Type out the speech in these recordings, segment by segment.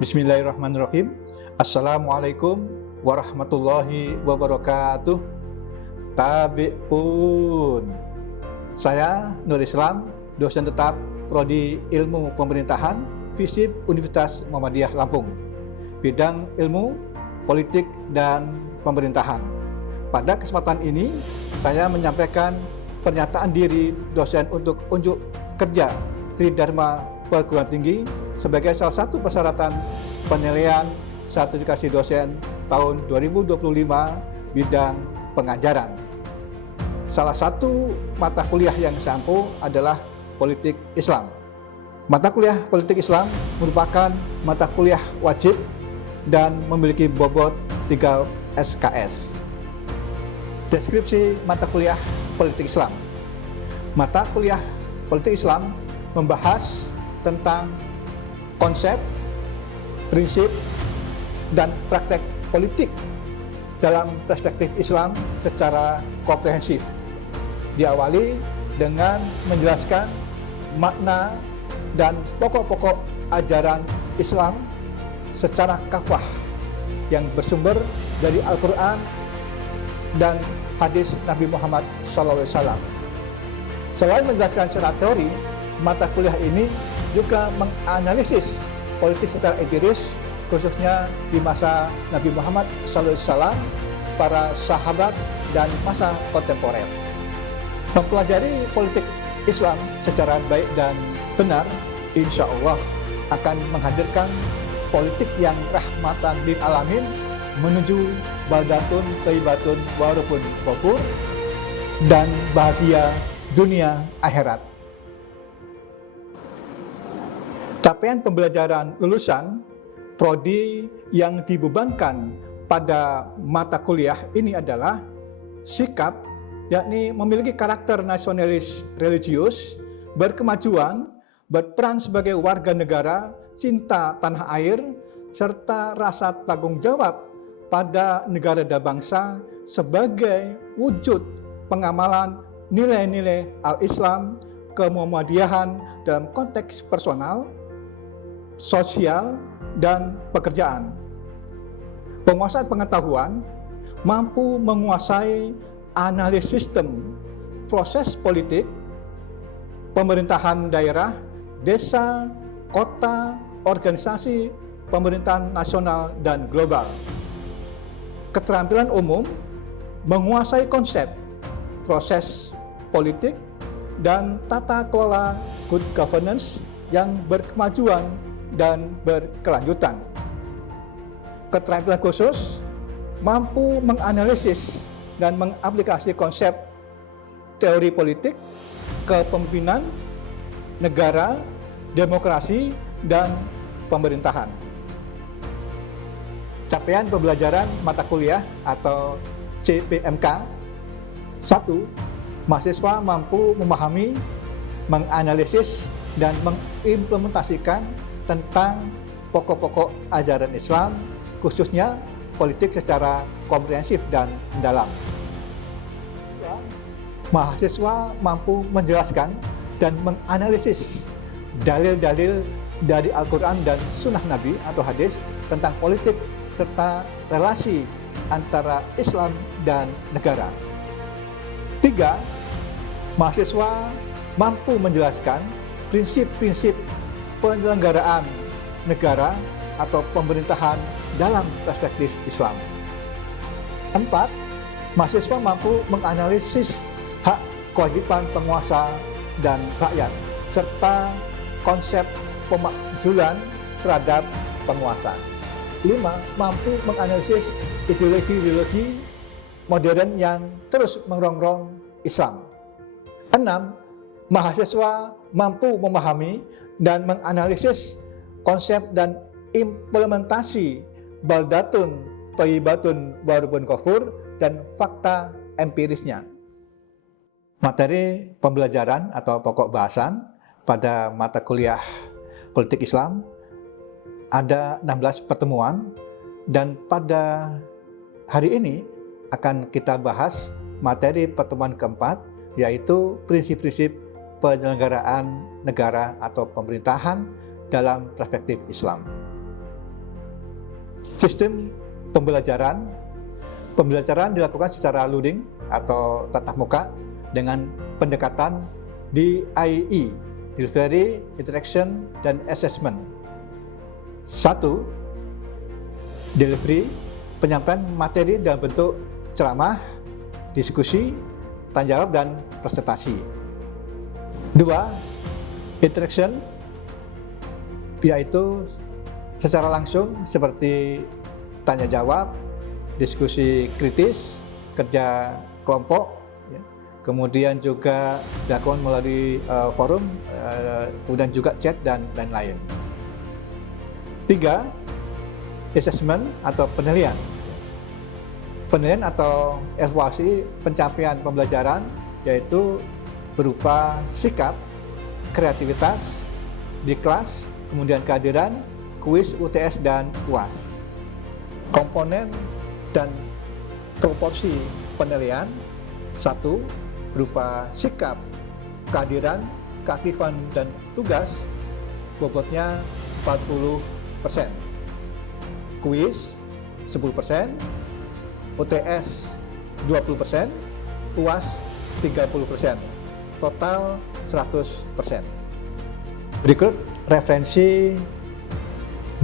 Bismillahirrahmanirrahim. Assalamualaikum warahmatullahi wabarakatuh. Tabi'un. Saya Nur Islam, dosen tetap Prodi Ilmu Pemerintahan FISIP Universitas Muhammadiyah Lampung, bidang ilmu, politik, dan pemerintahan. Pada kesempatan ini, saya menyampaikan pernyataan diri dosen untuk unjuk kerja Tridharma Perguruan Tinggi sebagai salah satu persyaratan penilaian sertifikasi dosen tahun 2025 bidang pengajaran. Salah satu mata kuliah yang saya ampu adalah politik Islam. Mata kuliah politik Islam merupakan mata kuliah wajib dan memiliki bobot 3 SKS. Deskripsi mata kuliah politik Islam. Mata kuliah politik Islam membahas tentang konsep, prinsip, dan praktek politik dalam perspektif Islam secara komprehensif. Diawali dengan menjelaskan makna dan pokok-pokok ajaran Islam secara kafah yang bersumber dari Al-Quran dan hadis Nabi Muhammad SAW. Selain menjelaskan secara teori, mata kuliah ini juga menganalisis politik secara empiris, khususnya di masa Nabi Muhammad SAW, para sahabat, dan masa kontemporer. Mempelajari politik Islam secara baik dan benar, insya Allah akan menghadirkan politik yang rahmatan lil alamin menuju baldatun thayyibatun warubun ghafur dan bahagia dunia akhirat. Capaian pembelajaran lulusan prodi yang dibebankan pada mata kuliah ini adalah sikap, yakni memiliki karakter nasionalis religius, berkemajuan, berperan sebagai warga negara, cinta tanah air, serta rasa tanggung jawab pada negara dan bangsa sebagai wujud pengamalan nilai-nilai al-Islam, kemuhammadiyahan dalam konteks personal, sosial, dan pekerjaan. Penguasaan pengetahuan mampu menguasai analisis sistem, proses politik, pemerintahan daerah, desa, kota, organisasi, pemerintahan nasional, dan global. Keterampilan umum menguasai konsep, proses politik, dan tata kelola good governance yang berkemajuan dan berkelanjutan. Keterampilan khusus mampu menganalisis dan mengaplikasi konsep teori politik, kepemimpinan, negara, demokrasi, dan pemerintahan. Capaian pembelajaran mata kuliah atau CPMK. 1. Mahasiswa mampu memahami, menganalisis, dan mengimplementasikan tentang pokok-pokok ajaran Islam, khususnya politik secara komprehensif dan mendalam. Mahasiswa mampu menjelaskan dan menganalisis dalil-dalil dari Al-Quran dan Sunnah Nabi atau hadis tentang politik serta relasi antara Islam dan negara. 3. Mahasiswa mampu menjelaskan prinsip-prinsip penyelenggaraan negara atau pemerintahan dalam perspektif Islam. 4. Mahasiswa mampu menganalisis hak kewajiban penguasa dan rakyat, serta konsep pemakzulan terhadap penguasa. 5. Mampu menganalisis ideologi-ideologi modern yang terus merongrong Islam. 6. Mahasiswa mampu memahami dan menganalisis konsep dan implementasi baldatun thayyibatun warubun ghafur dan fakta empirisnya. Materi pembelajaran atau pokok bahasan pada mata kuliah politik Islam ada 16 pertemuan, dan pada hari ini akan kita bahas materi pertemuan keempat, yaitu prinsip-prinsip penyelenggaraan negara atau pemerintahan dalam perspektif Islam. Sistem pembelajaran. Pembelajaran dilakukan secara luring atau tatap muka dengan pendekatan DIE, Delivery, Interaction, dan Assessment. 1. Delivery, penyampaian materi dalam bentuk ceramah, diskusi, tanya jawab, dan presentasi. 2. Interaction, yaitu secara langsung seperti tanya jawab, diskusi kritis, kerja kelompok, ya. Kemudian juga dilakukan melalui forum, kemudian juga chat dan lain-lain. 3. Assessment atau penilaian. Penilaian atau evaluasi pencapaian pembelajaran yaitu berupa sikap, kreativitas di kelas, kemudian kehadiran, kuis, UTS, dan UAS. Komponen dan proporsi penilaian: 1. Berupa sikap, kehadiran, keaktifan, dan tugas, bobotnya 40%. Kuis 10%, UTS 20%, UAS 30%, total 100%. Berikut referensi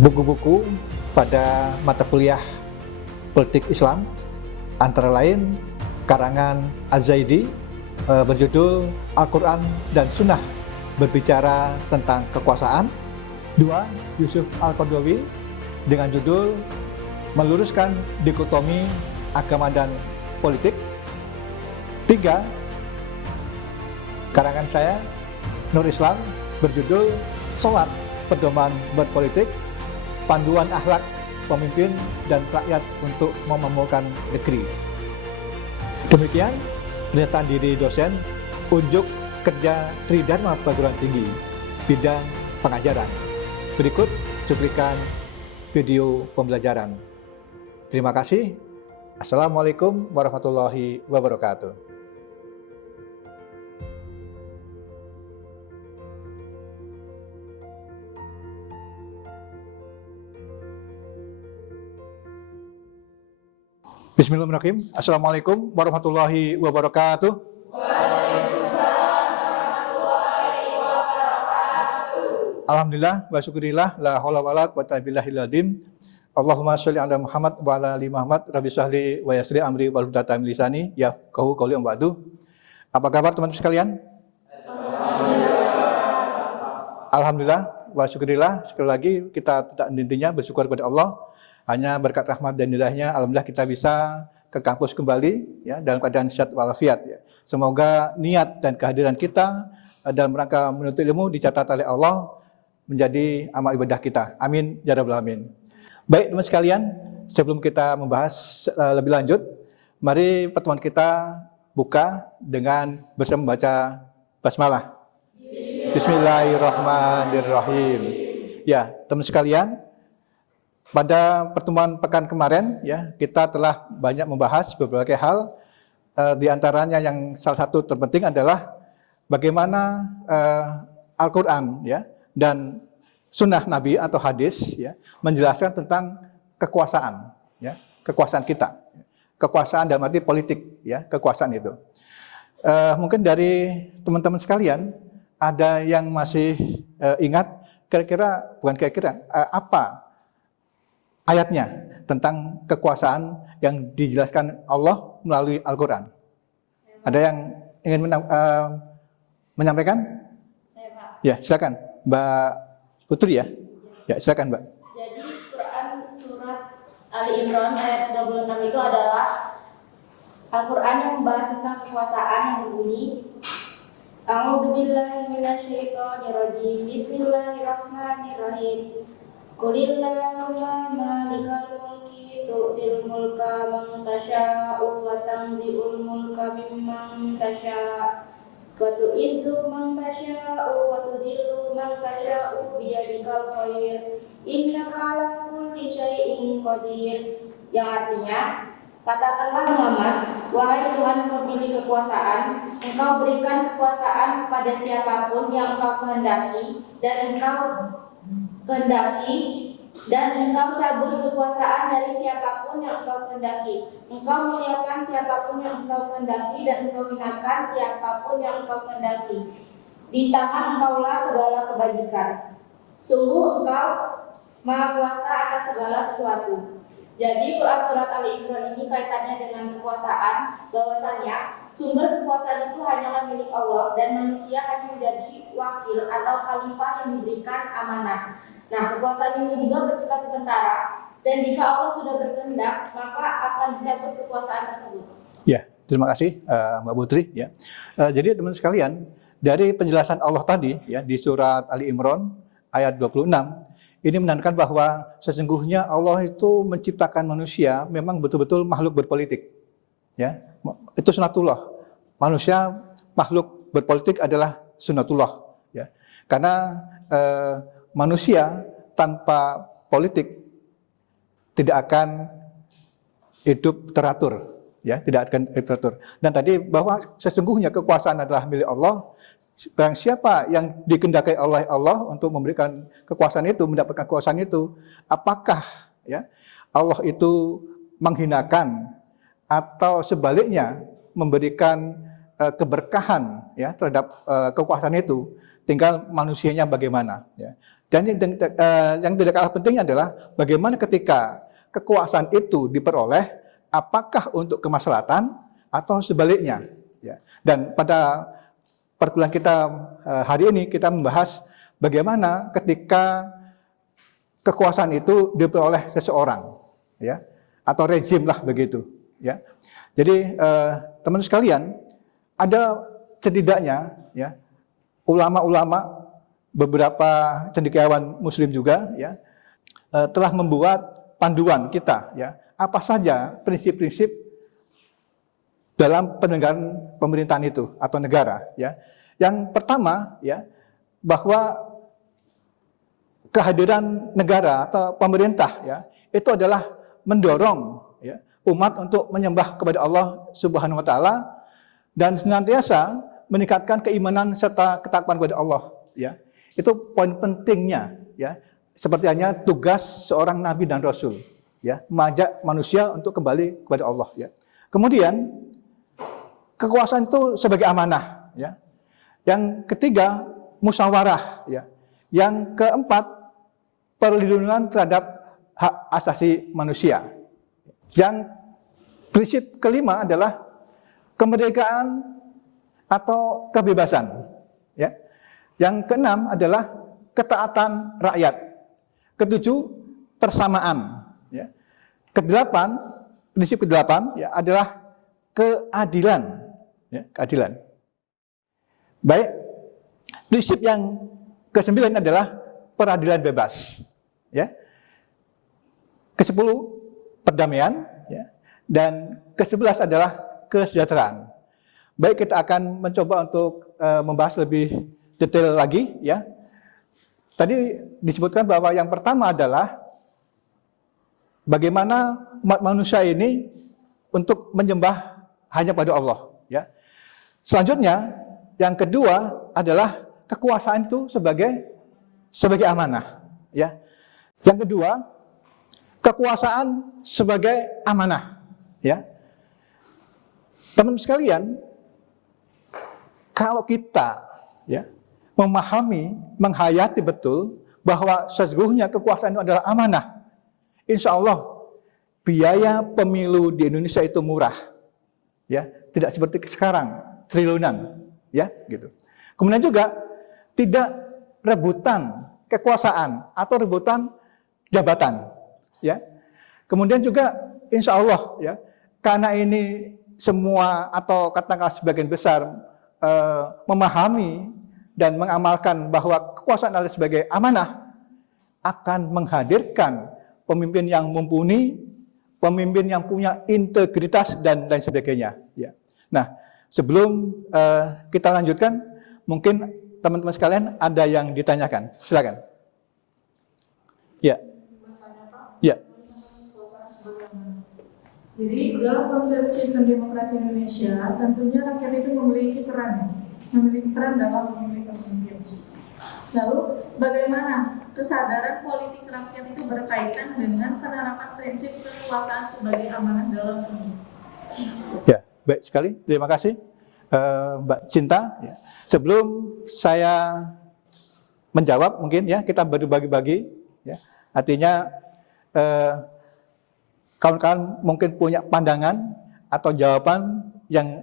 buku-buku pada mata kuliah Politik Islam, antara lain karangan Az-Zaidi berjudul Al-Quran dan Sunnah berbicara tentang kekuasaan. 2. Yusuf Al-Qaradawi dengan judul Meluruskan Dikotomi Agama dan Politik. 3. Karangan saya Nur Islam berjudul Sholat Pedoman Berpolitik, Panduan Akhlak Pemimpin dan Rakyat untuk Memakmurkan Negeri. Demikian pernyataan diri dosen unjuk kerja Tridharma Perguruan Tinggi bidang pengajaran. Berikut cuplikan video pembelajaran. Terima kasih. Assalamualaikum warahmatullahi wabarakatuh. Bismillahirrahmanirrahim. Assalamualaikum warahmatullahi wabarakatuh. Waalaikumsalam warahmatullahi wabarakatuh. Alhamdulillah wa syukurillah la haula wala quwata illa billahil azim. Allahumma sholli ala Muhammad wa ala ali Muhammad. Rabbi shrahli wa yassir amri wahlul 'uqdatam min lisani yafqahu qawli amma ba'du. Apa kabar teman-teman sekalian? Alhamdulillah wa syukurillah. Sekali lagi kita tidak intinya bersyukur kepada Allah. Hanya berkat rahmat dan hidayahnya, alhamdulillah kita bisa ke kampus kembali ya, dalam keadaan sehat walafiat. Ya. Semoga niat dan kehadiran kita dalam rangka menuntut ilmu dicatat oleh Allah menjadi amal ibadah kita. Amin ya rabbal alamin. Baik teman sekalian, sebelum kita membahas lebih lanjut, mari pertemuan kita buka dengan bersama membaca basmalah. Bismillahirrahmanirrahim. Ya, teman sekalian, pada pertemuan pekan kemarin ya kita telah banyak membahas beberapa hal, di antaranya yang salah satu terpenting adalah bagaimana Al-Quran ya dan Sunnah Nabi atau hadis ya menjelaskan tentang kekuasaan ya, kekuasaan kita, kekuasaan dalam arti politik ya, kekuasaan itu. Mungkin dari teman-teman sekalian ada yang masih ingat apa ayatnya tentang kekuasaan yang dijelaskan Allah melalui Al-Quran? Ada yang ingin menyampaikan? Saya, Pak. Ya, silakan Mbak Putri ya. Ya, silakan Mbak. Jadi Quran surat Ali Imran ayat 26 itu adalah Al-Quran yang membahas tentang kekuasaan yang berbunyi A'udzubillahi minasyaitonirrajim. Bismillahirrahmanirrahim. Qulillahumma malikal mulki tu'til mulka man tasya'u wa tanzi'ul mulka mimman tasya' wa tu'izzu man tasya'u wa tuzillu man tasya'u biyadikal khair innaka 'ala kulli syai'in qadir. Yang artinya, katakanlah Muhammad, wahai Tuhan pemilik kekuasaan, Engkau berikan kekuasaan kepada siapapun yang Engkau kehendaki, dan Engau kehendaki Dan engkau cabut kekuasaan dari siapapun yang engkau kehendaki. Engkau muliakan siapapun yang engkau kehendaki, dan engkau hinakan siapapun yang engkau kehendaki. Di tangan engkaulah segala kebajikan. Sungguh engkau maha kuasa atas segala sesuatu. Jadi Quran surat Ali Imran ini kaitannya dengan kekuasaan, bahwasanya sumber kekuasaan itu hanyalah milik Allah dan manusia hanya menjadi wakil atau khalifah yang diberikan amanah. Nah, kekuasaan ini juga bersifat sementara, dan jika Allah sudah berkehendak, maka akan dicabut kekuasaan tersebut. Ya, terima kasih Mbak Putri. Ya, jadi teman-teman sekalian, dari penjelasan Allah tadi ya di surat Ali Imran ayat 26, ini menandakan bahwa sesungguhnya Allah itu menciptakan manusia memang betul-betul makhluk berpolitik. Ya, itu sunatullah. Manusia makhluk berpolitik adalah sunatullah. Ya, karena manusia tanpa politik tidak akan hidup teratur, ya, tidak akan teratur. Dan tadi bahwa sesungguhnya kekuasaan adalah milik Allah. Barang siapa yang dikehendaki oleh Allah untuk memberikan kekuasaan itu, mendapatkan kekuasaan itu, apakah ya Allah itu menghinakan atau sebaliknya memberikan keberkahan ya terhadap kekuasaan itu, tinggal manusianya bagaimana. Ya. Dan yang tidak kalah pentingnya adalah bagaimana ketika kekuasaan itu diperoleh, apakah untuk kemaslahatan atau sebaliknya. Ya. Dan pada perkuliahan kita hari ini kita membahas bagaimana ketika kekuasaan itu diperoleh seseorang, ya, atau rezim lah begitu. Ya. Jadi teman sekalian, ada setidaknya ya ulama-ulama, beberapa cendekiawan Muslim juga ya telah membuat panduan kita ya apa saja prinsip-prinsip dalam penyelenggaraan pemerintahan itu atau negara ya. Yang pertama ya bahwa kehadiran negara atau pemerintah ya itu adalah mendorong ya umat untuk menyembah kepada Allah Subhanahu wa taala dan senantiasa meningkatkan keimanan serta ketakwaan kepada Allah ya. Itu poin pentingnya ya. Seperti hanya tugas seorang nabi dan rasul ya, mengajak manusia untuk kembali kepada Allah ya. Kemudian kekuasaan itu sebagai amanah ya. Yang ketiga musyawarah ya. Yang keempat perlindungan terhadap hak asasi manusia. Yang prinsip kelima adalah kemerdekaan atau kebebasan ya. Yang keenam adalah ketaatan rakyat. Ketujuh, persamaan. Ya. Kedelapan, prinsip kedelapan ya, adalah keadilan. Ya, keadilan. Baik, prinsip yang kesembilan adalah peradilan bebas. Ya. Kesepuluh, perdamaian. Ya. Dan kesebelas adalah kesejahteraan. Baik, kita akan mencoba untuk membahas lebih detail lagi ya. Tadi disebutkan bahwa yang pertama adalah bagaimana umat manusia ini untuk menyembah hanya pada Allah ya. Selanjutnya yang kedua adalah kekuasaan itu sebagai amanah ya. Yang kedua kekuasaan sebagai amanah ya. Teman sekalian, kalau kita ya memahami, menghayati betul bahwa sesungguhnya kekuasaan itu adalah amanah, insya Allah biaya pemilu di Indonesia itu murah, ya tidak seperti sekarang triliunan, ya gitu. Kemudian juga tidak rebutan kekuasaan atau rebutan jabatan, ya. Kemudian juga insya Allah, ya karena ini semua atau katakanlah sebagian besar memahami dan mengamalkan bahwa kekuasaan adalah sebagai amanah, akan menghadirkan pemimpin yang mumpuni, pemimpin yang punya integritas dan lain sebagainya. Ya. Nah, sebelum kita lanjutkan, mungkin teman-teman sekalian ada yang ditanyakan. Silakan. Ya. Ya. Jadi dalam konsep sistem demokrasi Indonesia, tentunya rakyat itu memiliki peran dalam memilih pemimpin. Lalu, bagaimana kesadaran politik rakyat itu berkaitan dengan penerapan prinsip kekuasaan sebagai amanah dalam pemilu? Ya, baik sekali. Terima kasih, Mbak Cinta. Ya. Sebelum saya menjawab, mungkin ya kita berbagi-bagi. Ya. Artinya kawan-kawan mungkin punya pandangan atau jawaban yang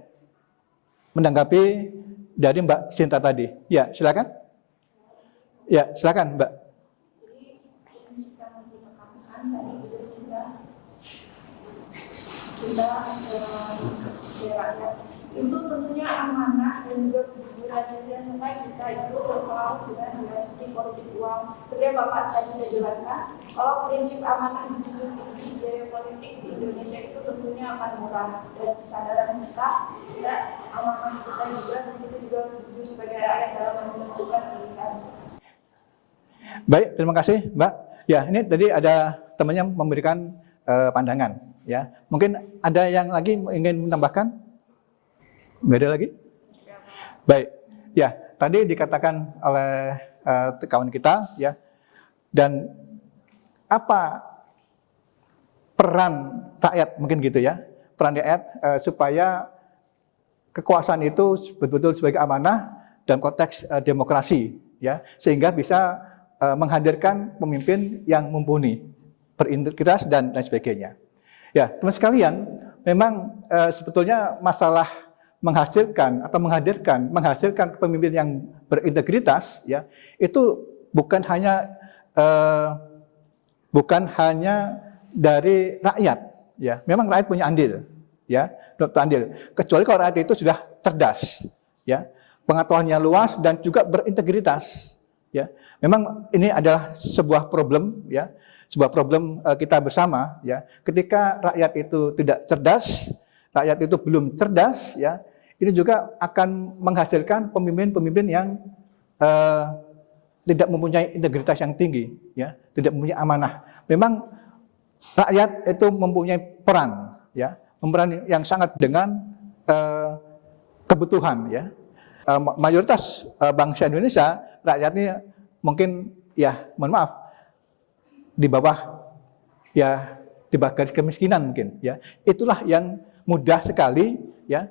menanggapi dari Mbak Cinta tadi. Ya, silakan. Ya, silakan, Mbak. Kita rakyat itu tentunya amanah dan juga kejujuran dan supaya kita itu berpengaruh dengan memasuki politik uang. Sebenarnya Bapak tadi sudah jelaskan kalau prinsip amanah dijunjung tinggi, biaya politik di Indonesia itu tentunya akan murah, dan kesadaran kita amanah kita juga, dan kita juga jujur sebagai rakyat dalam menentukan pilihan. Baik, terima kasih, Mbak. Ya, ini tadi ada temannya memberikan pandangan. Ya, mungkin ada yang lagi ingin menambahkan? Nggak ada lagi? Baik, ya tadi dikatakan oleh kawan kita, ya, dan apa peran rakyat mungkin gitu ya, peran rakyat supaya kekuasaan itu betul-betul sebagai amanah dalam konteks demokrasi, ya, sehingga bisa menghadirkan pemimpin yang mumpuni, berintegritas dan sebagainya. Ya, teman sekalian, memang sebetulnya masalah menghadirkan pemimpin yang berintegritas, ya, itu bukan hanya dari rakyat, ya. Memang rakyat punya andil, ya, kecuali kalau rakyat itu sudah cerdas, ya, pengetahuannya luas dan juga berintegritas, ya. Memang ini adalah sebuah problem, ya. Sebuah problem kita bersama, ya. Ketika rakyat itu tidak cerdas, rakyat itu belum cerdas, ya, ini juga akan menghasilkan pemimpin-pemimpin yang tidak mempunyai integritas yang tinggi, ya, tidak mempunyai amanah. Memang rakyat itu mempunyai peran, ya, peran yang sangat dengan kebutuhan, ya. Mayoritas bangsa Indonesia rakyatnya mungkin, ya, mohon maaf, di bawah garis kemiskinan mungkin, ya. Itulah yang mudah sekali, ya,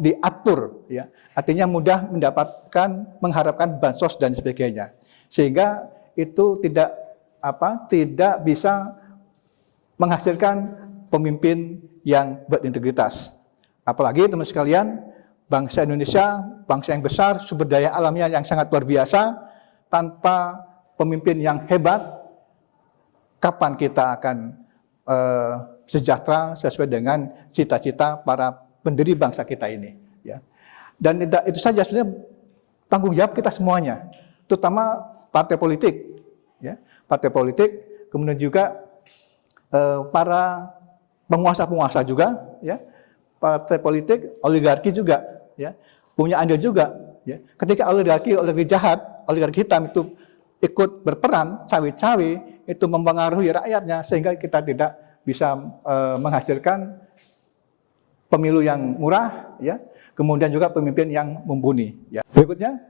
diatur, ya. Artinya mudah mengharapkan bansos dan sebagainya, sehingga itu tidak bisa menghasilkan pemimpin yang berintegritas. Apalagi teman sekalian, bangsa Indonesia, bangsa yang besar, sumber daya alamnya yang sangat luar biasa, tanpa pemimpin yang hebat, kapan kita akan sejahtera sesuai dengan cita-cita para pendiri bangsa kita ini, ya. Dan itu saja sebenarnya tanggung jawab kita semuanya, terutama partai politik, ya, partai politik, kemudian juga para penguasa-penguasa juga, ya, partai politik, oligarki juga, ya, punya andil juga, ya. Ketika oligarki jahat, oligarki hitam itu ikut berperan cawe-cawe, itu mempengaruhi rakyatnya, sehingga kita tidak bisa menghasilkan pemilu yang murah, ya, kemudian juga pemimpin yang mumpuni, ya. Berikutnya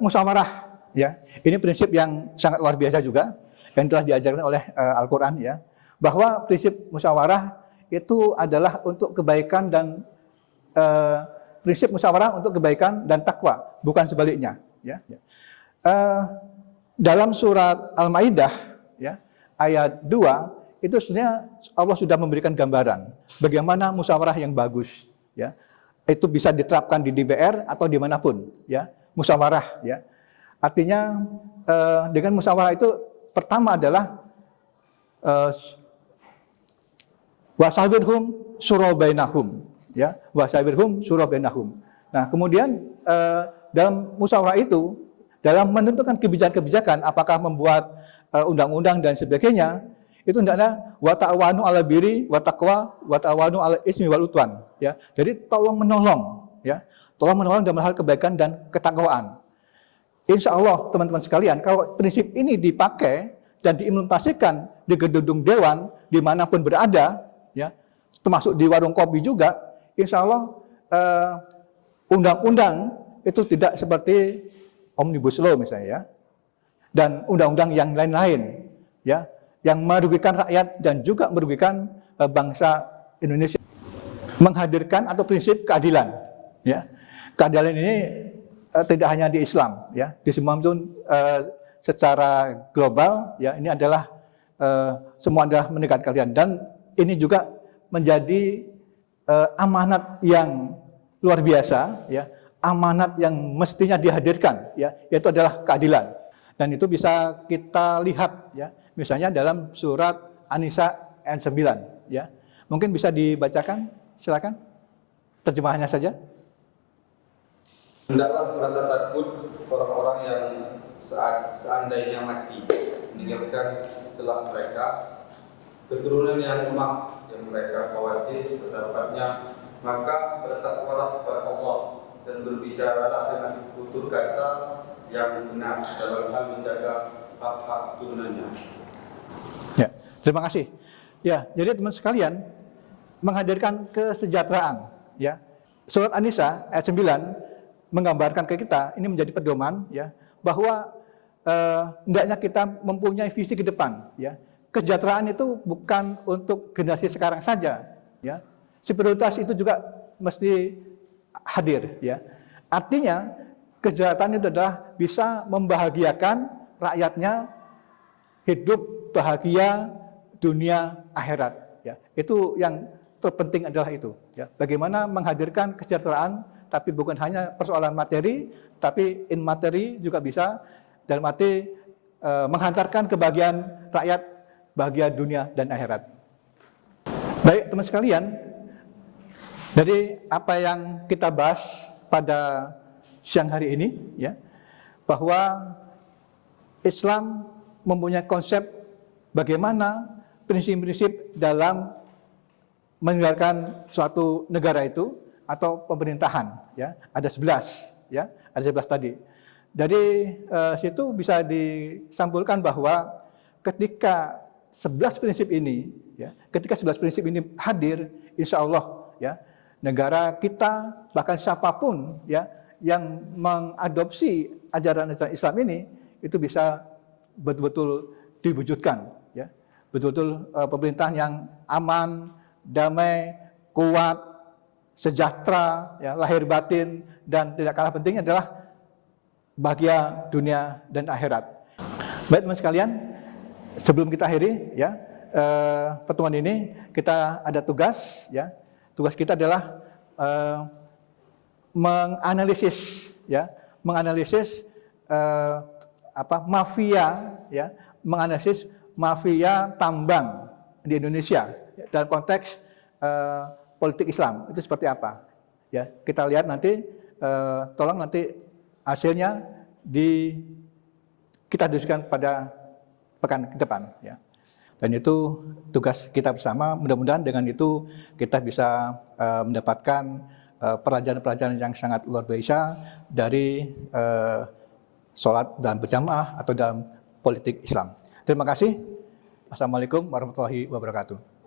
musyawarah, ya. Ini prinsip yang sangat luar biasa juga yang telah diajarkan oleh Al-Qur'an, ya, bahwa prinsip musyawarah itu adalah untuk kebaikan dan prinsip musyawarah untuk kebaikan dan takwa, bukan sebaliknya, ya. Dalam surat Al-Maidah, ya, ayat 2 itu sebenarnya Allah sudah memberikan gambaran bagaimana musyawarah yang bagus, ya. Itu bisa diterapkan di DPR atau dimanapun, ya, musyawarah, ya. Artinya dengan musyawarah itu pertama adalah wasawirhum syura bainahum, ya, wasawirhum syura bainahum. Nah, kemudian dalam musyawarah itu, dalam menentukan kebijakan-kebijakan, apakah membuat undang-undang dan sebagainya, itu hendaknya wa ta'awanu 'alal birri wa taqwa wa ta'awanu 'alal ismi wal udwan, ya. Jadi tolong menolong, ya. Tolong menolong dalam hal kebaikan dan ketakwaan. Insya Allah teman-teman sekalian, kalau prinsip ini dipakai dan diimplementasikan di gedung dewan dimanapun berada, ya, termasuk di warung kopi juga, insya Allah undang-undang itu tidak seperti Omnibus Law misalnya ya, dan undang-undang yang lain-lain ya, yang merugikan rakyat dan juga merugikan bangsa Indonesia. Menghadirkan atau prinsip keadilan ya. Keadilan ini tidak hanya di Islam ya, di semua pun secara global ya, ini adalah semua adalah menegakkan keadilan, dan ini juga menjadi amanat yang luar biasa ya, amanat yang mestinya dihadirkan ya, yaitu adalah keadilan. Dan itu bisa kita lihat ya, misalnya dalam surat An-Nisa ayat 9 ya. Mungkin bisa dibacakan, silakan terjemahannya saja. Hendaklah merasa takut orang-orang yang seandainya mati meninggalkan setelah mereka keturunan yang lemah yang mereka khawatir terdapatnya, maka bertakwalah kepada Allah dan berbicaralah dengan tutur kata yang benar dalam hal menjaga hak-hak turunannya. Ya, terima kasih. Ya, jadi teman sekalian, menghadirkan kesejahteraan ya. Surat An-Nisa ayat 9 menggambarkan ke kita, ini menjadi pedoman ya, bahwa hendaknya kita mempunyai visi ke depan ya. Kesejahteraan itu bukan untuk generasi sekarang saja ya. Spiritualitas itu juga mesti hadir ya. Artinya kesejahteraan itu adalah bisa membahagiakan rakyatnya, hidup bahagia dunia akhirat ya. Itu yang terpenting adalah itu ya. Bagaimana menghadirkan kesejahteraan, tapi bukan hanya persoalan materi, tapi in materi juga bisa, dalam arti menghantarkan kebahagiaan rakyat, bahagia dunia dan akhirat. Baik teman sekalian, dari apa yang kita bahas pada siang hari ini ya, bahwa Islam mempunyai konsep bagaimana prinsip-prinsip dalam menegakkan suatu negara itu atau pemerintahan ya, ada 11 ya, ada 11 tadi. Dari situ bisa disimpulkan bahwa ketika 11 prinsip ini ya, ketika 11 prinsip ini hadir, insya Allah ya, negara kita bahkan siapapun ya yang mengadopsi ajaran-ajaran Islam ini itu bisa betul-betul diwujudkan ya. Betul-betul pemerintahan yang aman, damai, kuat, sejahtera, ya, lahir batin, dan tidak kalah pentingnya adalah bahagia dunia dan akhirat. Baik teman sekalian, sebelum kita akhiri ya pertemuan ini, kita ada tugas ya. Tugas kita adalah menganalisis ya, menganalisis mafia ya, menganalisis mafia tambang di Indonesia ya, dalam konteks politik Islam itu seperti apa ya, kita lihat nanti, tolong nanti hasilnya kita diskusikan pada pekan ke depan ya. Dan itu tugas kita bersama, mudah-mudahan dengan itu kita bisa mendapatkan pelajaran-pelajaran yang sangat luar biasa dari sholat dalam berjamaah atau dalam politik Islam. Terima kasih. Assalamualaikum warahmatullahi wabarakatuh.